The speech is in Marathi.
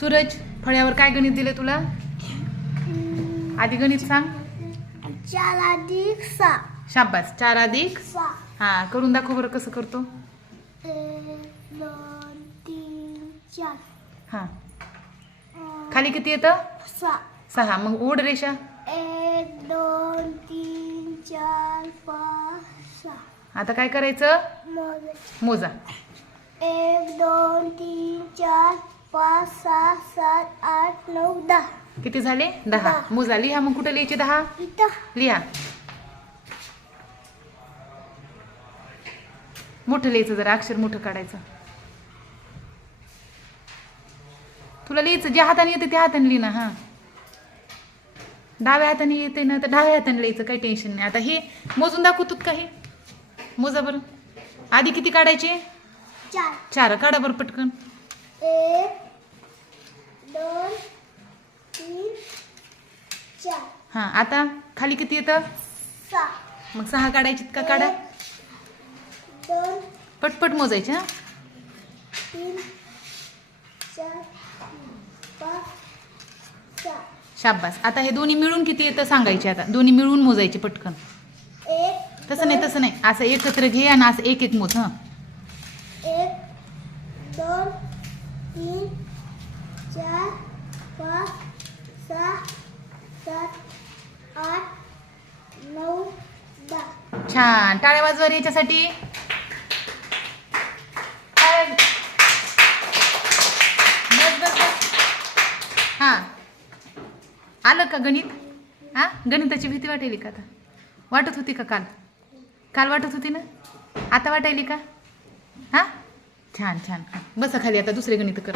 सूरज फळ्यावर काय गणित दिले तुला? आधी गणित सांग. चार अधिक सहा शाबास. चार अधिक सहा हा करून दाखव बरं कसं करतो. एक दोन तीन चार. हा. खाली किती येतं? सहा. सहा. मग ओढ रेषा. एक दोन तीन चार पाच सहा. आता काय करायचं? मोजा. एक दोन तीन चार पाच सहा सात आठ नऊ दहा. किती झाले? दहा. दहा. मोजा लिहा मग कुठं लिहायचे दहा? इथं. लिहा. मोठं लिहायचं जरा. अक्षर मोठं काढायचं. तुला लिहायचं. ज्या हाताने येते त्या हाताने लिहि ना हा. डाव्या हाताने येते ना तर डाव्या हाताने लिहायचं. काही टेन्शन नाही. आता हे मोजून दाखवतोत का हे? मोजा बरं. आधी किती काढायचे? चार. चार. काढा बरं पटकन. एक दोन तीन चार हां आता खाली किती येतं? सहा. मग सहा काढायचे का काढा? दोन पटपट मोजायचे हा. तीन चार पाच सहा. शाब्बास आता हे दोन्ही मिळून किती येतं सांगायचे आता? दोन्ही मिळून मोजायचे पटकन. एक तसं नाही तसं नाही. असं एकत्र घे आणि असं एक एक मोज हां. एक दोन तीन चार पाच सहा सात आठ नऊ दहा. छान. टाळ्या वाजवर याच्यासाठी. टाळ्या- हां. आलं का गणित? हां? गणिताची भीती वाटायली का आता? वाटत होती का काल? काल वाटत होती ना? आता वाटायली का? हां? छान छान. बसा खाली आता दुसरे गणित कर.